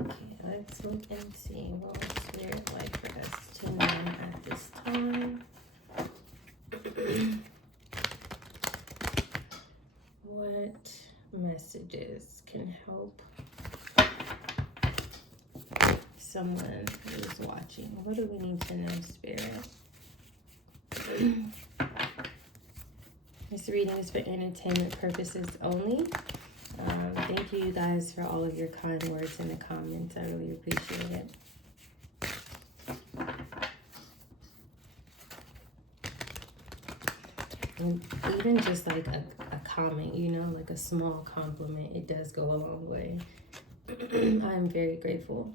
Okay, let's look and see what would Spirit like for us to know at this time. What messages can help someone who's watching? What do we need to know, Spirit? This reading is for entertainment purposes only. Thank you guys for all of your kind words in the comments. I really appreciate it. And even just like a comment, you know, like a small compliment, it does go a long way. I'm very grateful.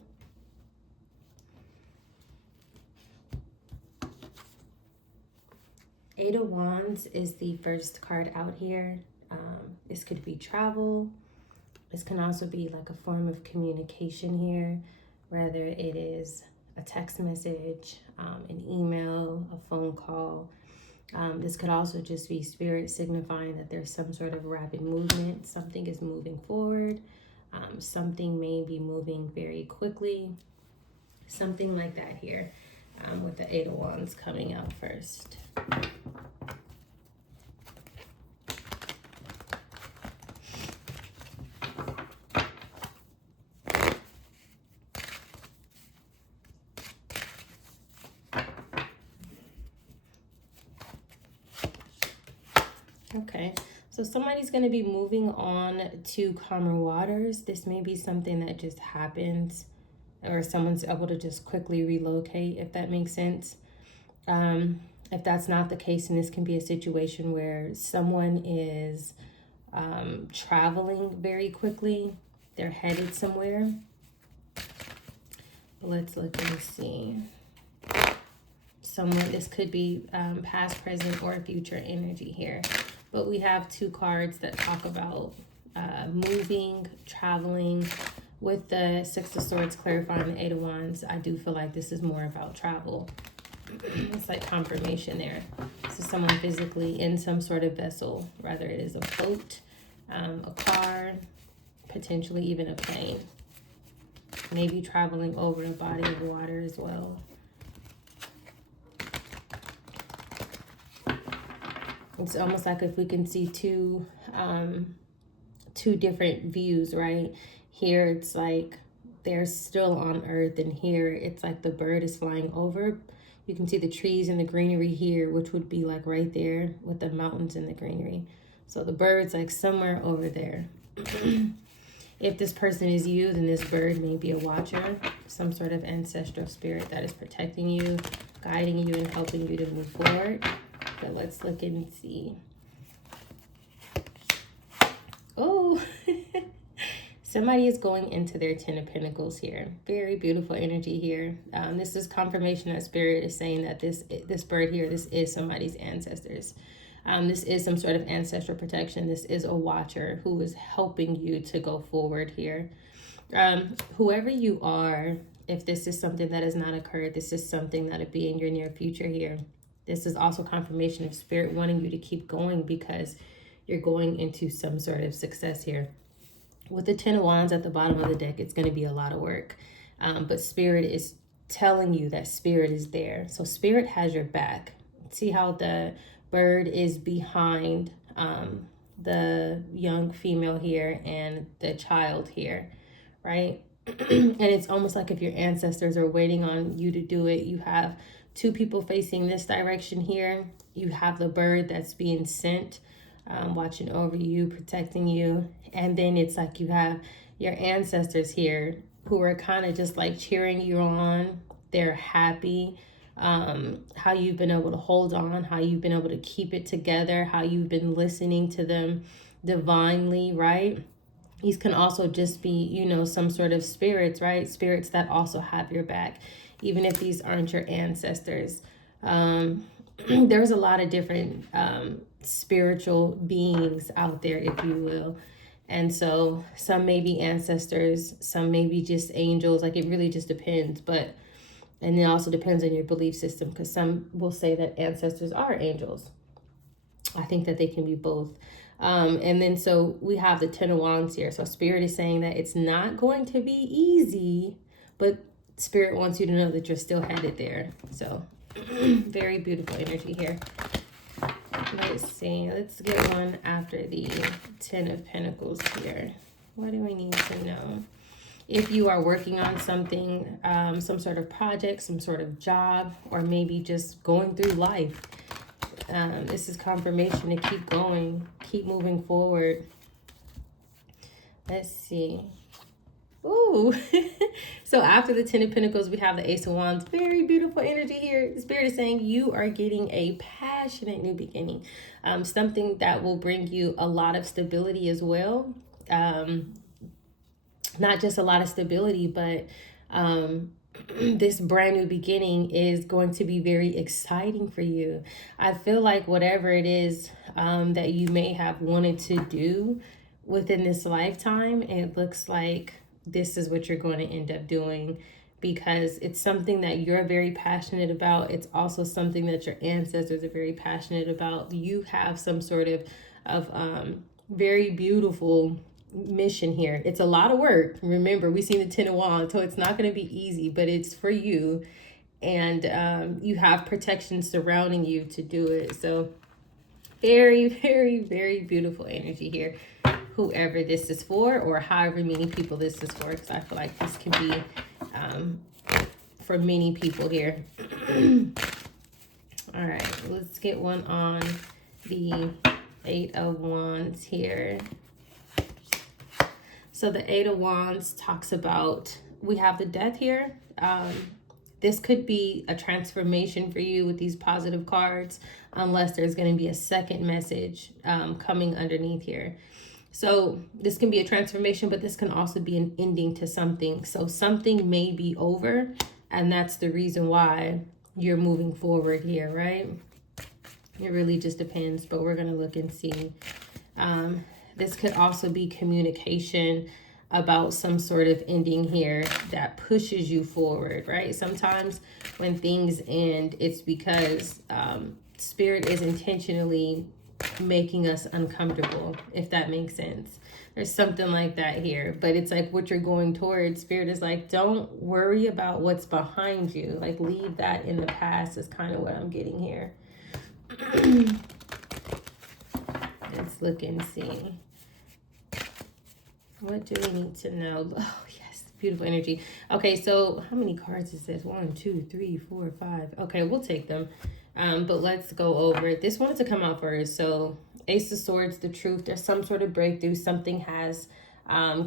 Eight of Wands is the first card out here. This could be travel. This can also be like a form of communication here, whether it is a text message, an email, a phone call. This could also just be Spirit signifying that there's some sort of rapid movement. Something is moving forward. Something may be moving very quickly. Something like that here with the Eight of Wands coming out first. Okay, so somebody's going to be moving on to calmer waters. This may be something that just happens, or someone's able to just quickly relocate, if that makes sense. If that's not the case, then this can be a situation where someone is traveling very quickly. They're headed somewhere. But let's look and see. Someone, this could be past, present, or future energy here. But we have two cards that talk about moving, traveling. With the Six of Swords clarifying the Eight of Wands, I do feel like this is more about travel. It's like confirmation there. So someone physically in some sort of vessel, whether it is a boat, a car, potentially even a plane. Maybe traveling over a body of water as well. It's almost like if we can see two different views, right? Here it's like they're still on earth, and here it's like the bird is flying over. You can see the trees and the greenery here, which would be like right there with the mountains and the greenery. So the bird's like somewhere over there. If this person is you, then this bird may be a watcher, some sort of ancestral spirit that is protecting you, guiding you, and helping you to move forward. But let's look and see. Oh, somebody is going into their Ten of Pentacles here. Very beautiful energy here. This is confirmation that Spirit is saying that this bird here, this is somebody's ancestors. This is some sort of ancestral protection. This is a watcher who is helping you to go forward here. Whoever you are, if this is something that has not occurred, this is something that will be in your near future here. This is also confirmation of Spirit wanting you to keep going because you're going into some sort of success here. With the Ten of Wands at the bottom of the deck, it's going to be a lot of work. But Spirit is telling you that Spirit is there. So Spirit has your back. See how the bird is behind the young female here and the child here, right? And it's almost like if your ancestors are waiting on you to do it. You have two people facing this direction here. You have the bird that's being sent, watching over you, protecting you. And then it's like you have your ancestors here who are kind of just like cheering you on. They're happy. How you've been able to hold on, how you've been able to keep it together, how you've been listening to them divinely, right? These can also just be, you know, some sort of spirits, right? Spirits that also have your back, even if these aren't your ancestors. There's a lot of different spiritual beings out there, if you will. And so some may be ancestors, some may be just angels. Like it really just depends. And it also depends on your belief system, because some will say that ancestors are angels. I think that they can be both. And then so we have the Ten of Wands here. So Spirit is saying that it's not going to be easy, but Spirit wants you to know that you're still headed there. So very beautiful energy here. Let's see. Let's get one after the Ten of Pentacles here. What do we need to know? If you are working on something, some sort of project, some sort of job, or maybe just going through life, this is confirmation to keep going, keep moving forward. Let's see. Ooh. So after the Ten of Pentacles, we have the Ace of Wands. Very beautiful energy here. The Spirit is saying you are getting a passionate new beginning. Something that will bring you a lot of stability as well. Not just a lot of stability, but this brand new beginning is going to be very exciting for you. I feel like whatever it is that you may have wanted to do within this lifetime, it looks like this is what you're going to end up doing, because it's something that you're very passionate about. It's also something that your ancestors are very passionate about. You have some sort of very beautiful mission here. It's a lot of work. Remember, we see the Ten of Wands, so it's not going to be easy, but it's for you, and you have protection surrounding you to do it. So very, very, very beautiful energy here, whoever this is for, or however many people this is for, because I feel like this can be for many people here. All right, let's get one on the Eight of Wands here. So the Eight of Wands talks about, we have the Death here. This could be a transformation for you with these positive cards, unless there's going to be a second message coming underneath here. So this can be a transformation, but this can also be an ending to something. So something may be over, and that's the reason why you're moving forward here, right? It really just depends, but we're going to look and see. This could also be communication about some sort of ending here that pushes you forward, right? Sometimes when things end, it's because Spirit is intentionally making us uncomfortable, if that makes sense. There's something like that here, but it's like what you're going towards. Spirit is like, don't worry about what's behind you. Like, leave that in the past is kind of what I'm getting here. Let's look and see. What do we need to know? Oh, yes, beautiful energy. Okay, so how many cards is this? 1, 2, 3, 4, 5. Okay, we'll take them. But let's go over it. This wanted to come out first. So Ace of Swords, the truth. There's some sort of breakthrough. Something has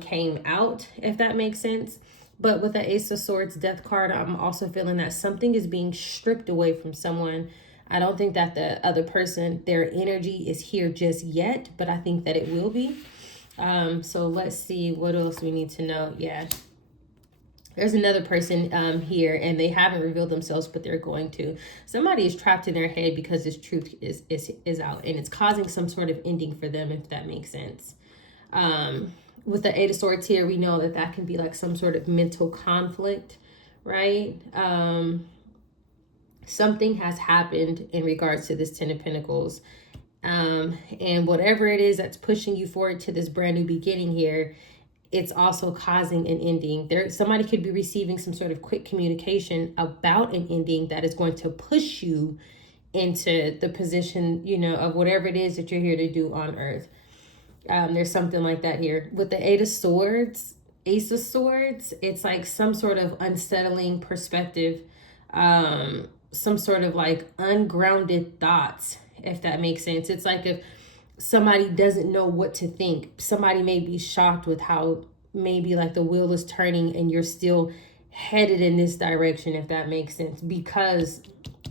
came out, if that makes sense. But with the Ace of Swords Death card, I'm also feeling that something is being stripped away from someone. I don't think that the other person, their energy is here just yet, but I think that it will be. So let's see what else we need to know. Yeah. There's another person here, and they haven't revealed themselves, but they're going to. Somebody is trapped in their head because this truth is out, and it's causing some sort of ending for them, if that makes sense. With the Eight of Swords here, we know that that can be like some sort of mental conflict, right? Something has happened in regards to this Ten of Pentacles. And whatever it is that's pushing you forward to this brand new beginning here, it's also causing an ending. Somebody could be receiving some sort of quick communication about an ending that is going to push you into the position, you know, of whatever it is that you're here to do on earth. There's something like that here. With the Eight of Swords, Ace of Swords, it's like some sort of unsettling perspective, some sort of like ungrounded thoughts, if that makes sense. It's like if somebody doesn't know what to think, somebody may be shocked with how maybe like the wheel is turning and you're still headed in this direction, if that makes sense, because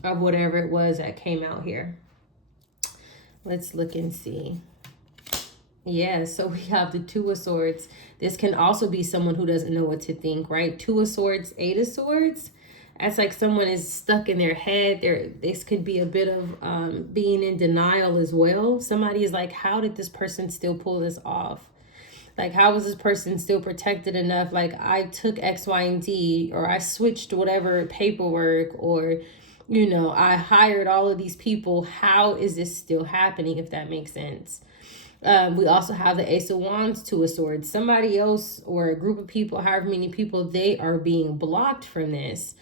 of whatever it was that came out here. Let's look and see. Yeah, so we have the Two of Swords. This can also be someone who doesn't know what to think, right? Two of Swords, Eight of Swords. That's like someone is stuck in their head. This could be a bit of being in denial as well. Somebody is like, how did this person still pull this off? Like, how was this person still protected enough? Like, I took X, Y, and Z, or I switched whatever paperwork, or, you know, I hired all of these people. How is this still happening, if that makes sense? We also have the Ace of Wands, Two of Swords. Somebody else or a group of people, however many people, they are being blocked from this.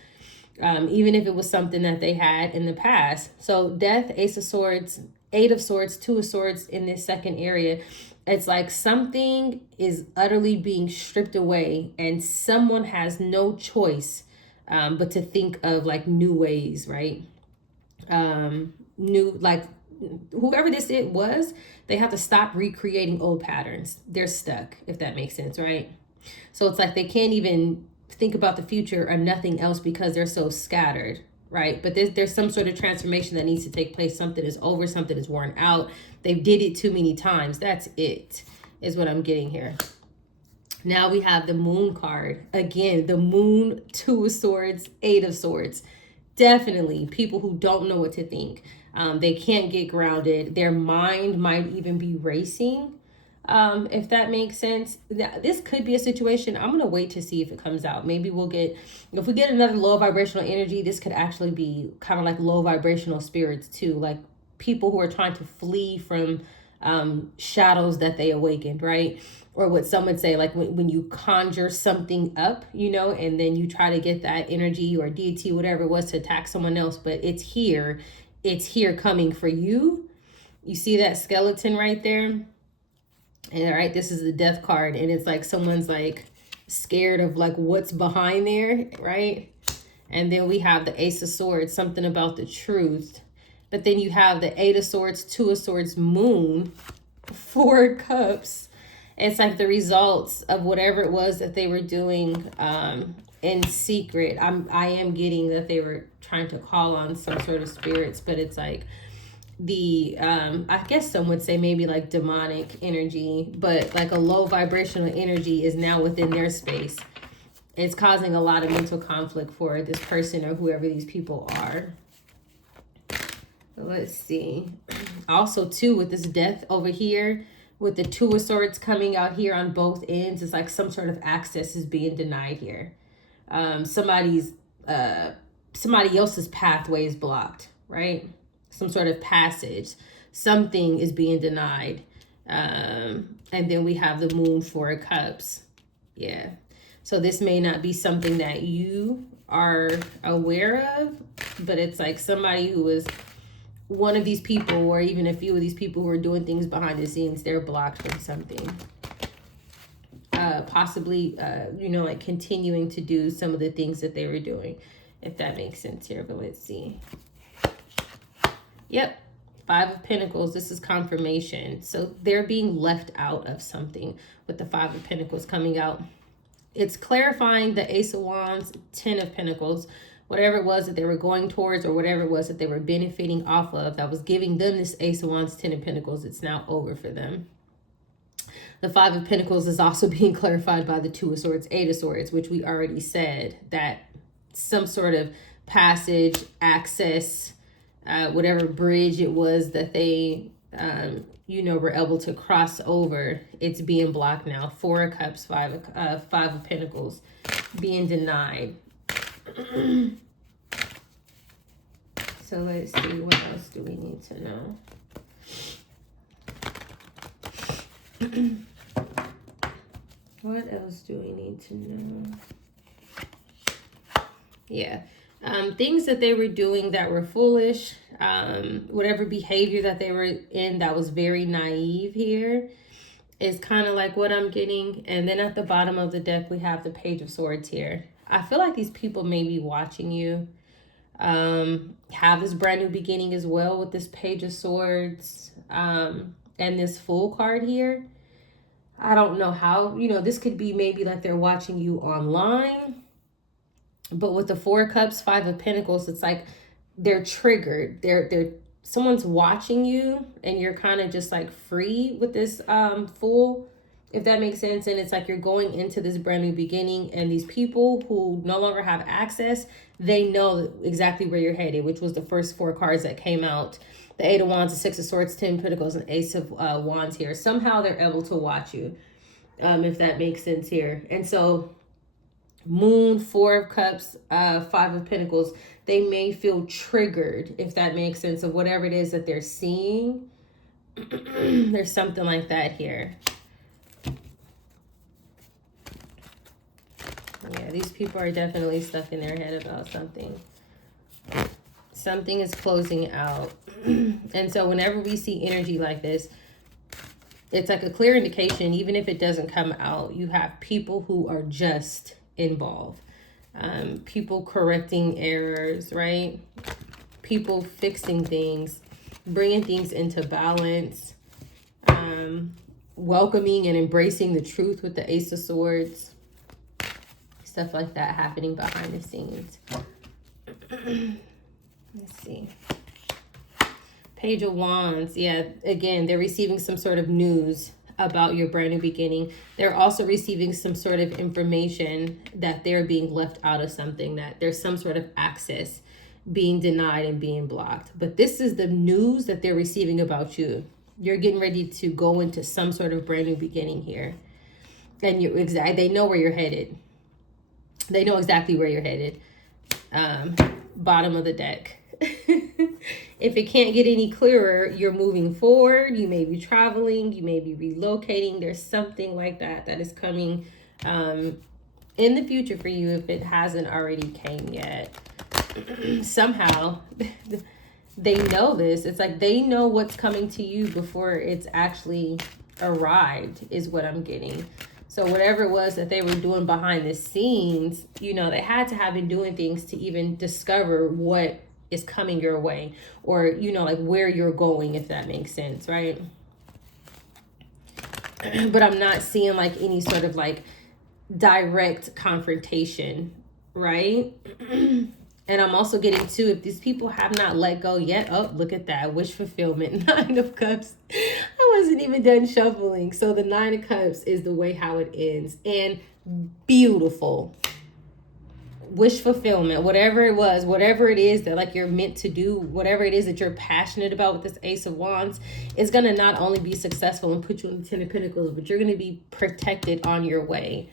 Even if it was something that they had in the past. So Death, Ace of Swords, Eight of Swords, Two of Swords in this second area. It's like something is utterly being stripped away and someone has no choice but to think of like new ways, right? New, like whoever this it was, they have to stop recreating old patterns. They're stuck, if that makes sense, right? So it's like they can't even think about the future or nothing else because they're so scattered, right? But there's some sort of transformation that needs to take place. Something is over, something is worn out. They did it too many times. That's it, is what I'm getting here. Now we have the Moon card. Again, the Moon, Two of Swords, Eight of Swords. Definitely people who don't know what to think. They can't get grounded. Their mind might even be racing. If that makes sense. This could be a situation. I'm going to wait to see if it comes out. Maybe we'll get, if we get another low vibrational energy, this could actually be kind of like low vibrational spirits too. Like people who are trying to flee from shadows that they awakened, right? Or what some would say, like when you conjure something up, you know, and then you try to get that energy or deity, whatever it was, to attack someone else, but it's here coming for you. You see that skeleton right there? And all right, this is the Death card, and it's like someone's like scared of like what's behind there, right? And then we have the Ace of Swords, something about the truth. But then you have the Eight of Swords, Two of Swords, Moon, Four of Cups. It's like the results of whatever it was that they were doing in secret. I am getting that they were trying to call on some sort of spirits, but it's like the I guess some would say maybe like demonic energy, but like a low vibrational energy is now within their space. It's causing a lot of mental conflict for this person or whoever these people are. Let's see. Also too, with this Death over here, with the Two of Swords coming out here on both ends, it's like some sort of access is being denied here. Somebody else's pathway is blocked, right? Some sort of passage. Something is being denied. And then we have the Moon, Four of Cups. Yeah. So this may not be something that you are aware of, but it's like somebody who is one of these people, or even a few of these people who are doing things behind the scenes, they're blocked from something. Possibly, like continuing to do some of the things that they were doing, if that makes sense here. But let's see. Yep. Five of Pentacles. This is confirmation. So they're being left out of something with the Five of Pentacles coming out. It's clarifying the Ace of Wands, Ten of Pentacles. Whatever it was that they were going towards, or whatever it was that they were benefiting off of, that was giving them this Ace of Wands, Ten of Pentacles, it's now over for them. The Five of Pentacles is also being clarified by the Two of Swords, Eight of Swords, which we already said that some sort of passage, access, whatever bridge it was that they, were able to cross over, it's being blocked now. Four of Cups, Five of Pentacles being denied. So let's see, what else do we need to know? What else do we need to know? Yeah. Things that they were doing that were foolish, whatever behavior that they were in that was very naive here is kind of like what I'm getting. And then at the bottom of the deck, we have the Page of Swords here. I feel like these people may be watching you, have this brand new beginning as well with this Page of Swords, and this Fool card here. I don't know how, this could be maybe like they're watching you online, but with the Four of Cups, Five of Pentacles, it's like they're triggered. They're someone's watching you and you're kind of just like free with this Fool, if that makes sense. And it's like you're going into this brand new beginning, and these people who no longer have access, they know exactly where you're headed, which was the first four cards that came out. The Eight of Wands, the Six of Swords, Ten of Pentacles, and Ace of Wands here. Somehow they're able to watch you, if that makes sense here. And so Moon, Four of Cups, Five of Pentacles, they may feel triggered, if that makes sense, of whatever it is that they're seeing. There's something like that here. Yeah, these people are definitely stuck in their head about something. Something is closing out. And so whenever we see energy like this, it's like a clear indication, even if it doesn't come out, you have people who are just involved. People correcting errors, right? People fixing things, bringing things into balance, welcoming and embracing the truth with the Ace of Swords. Stuff like that happening behind the scenes. Let's see. Page of Wands. Yeah, again, they're receiving some sort of news about your brand new beginning. They're also receiving some sort of information that they're being left out of something, that there's some sort of access being denied and being blocked. But this is the news that they're receiving about you. You're getting ready to go into some sort of brand new beginning here. And they know where you're headed. They know exactly where you're headed. Bottom of the deck. If it can't get any clearer, you're moving forward. You may be traveling. You may be relocating. There's something like that that is coming in the future for you if it hasn't already came yet. Somehow, they know this. It's like they know what's coming to you before it's actually arrived is what I'm getting. So whatever it was that they were doing behind the scenes, you know, they had to have been doing things to even discover what is coming your way, or, you know, like where you're going, if that makes sense, right? But I'm not seeing like any sort of like direct confrontation, right? And I'm also getting to, if these people have not let go yet, oh, look at that, wish fulfillment, 9 of Cups. I wasn't even done shuffling. So the 9 of Cups is the way how it ends. And beautiful. Wish fulfillment, whatever it was, whatever it is that like you're meant to do, whatever it is that you're passionate about with this Ace of Wands, is going to not only be successful and put you in the 10 of Pentacles, but you're going to be protected on your way.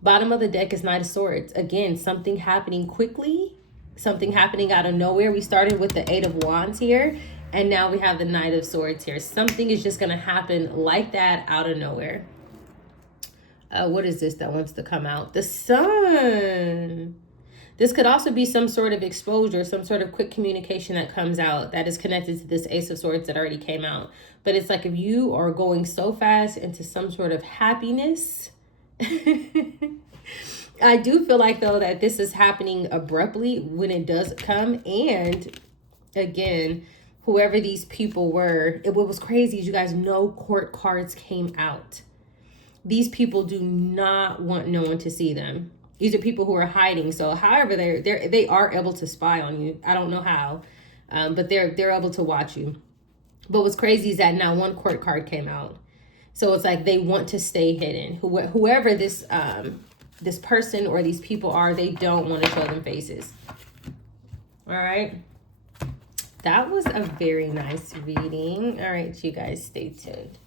Bottom of the deck is 9 of Swords. Again, something happening quickly, something happening out of nowhere. We started with the 8 of Wands here, and now we have the 9 of Swords here. Something is just going to happen like that out of nowhere. What is this that wants to come out? The Sun. This could also be some sort of exposure, some sort of quick communication that comes out that is connected to this Ace of Swords that already came out. But it's like if you are going so fast into some sort of happiness, I do feel like, though, that this is happening abruptly when it does come. And again, whoever these people were, what was crazy is you guys know court cards came out. These people do not want no one to see them. These are people who are hiding. So however, they are able to spy on you. I don't know how, but they're able to watch you. But what's crazy is that now one court card came out. So it's like they want to stay hidden. Whoever this this person or these people are, they don't want to show them faces. All right. That was a very nice reading. All right, you guys, stay tuned.